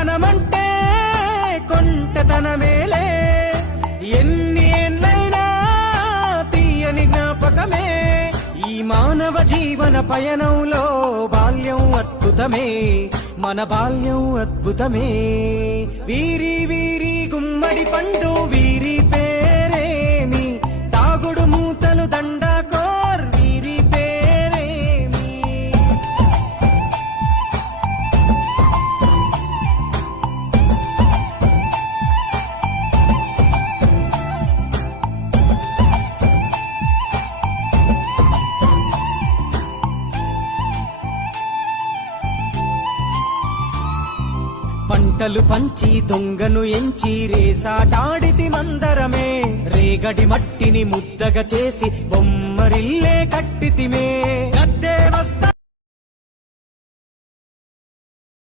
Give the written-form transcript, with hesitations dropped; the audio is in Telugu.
పల్లెతనమంటే కొంటతనమేలే, ఎన్ని ఏండ్లైనా తీయని జ్ఞాపకమే. ఈ మానవ జీవన పయనంలో బాల్యం అద్భుతమే, మన బాల్యం అద్భుతమే. వీరి వీరి గుమ్మడి పండు వీరి పేరేమి, తాగుడు మూతలు దండాకోర్ వీరి పేరేమి. పంటలు పంచి దొంగను ఎంచి రేసాటాడితి మందరమే, రేగడి మట్టిని ముద్దగా చేసి బొమ్మరిల్లే కట్టితిమే.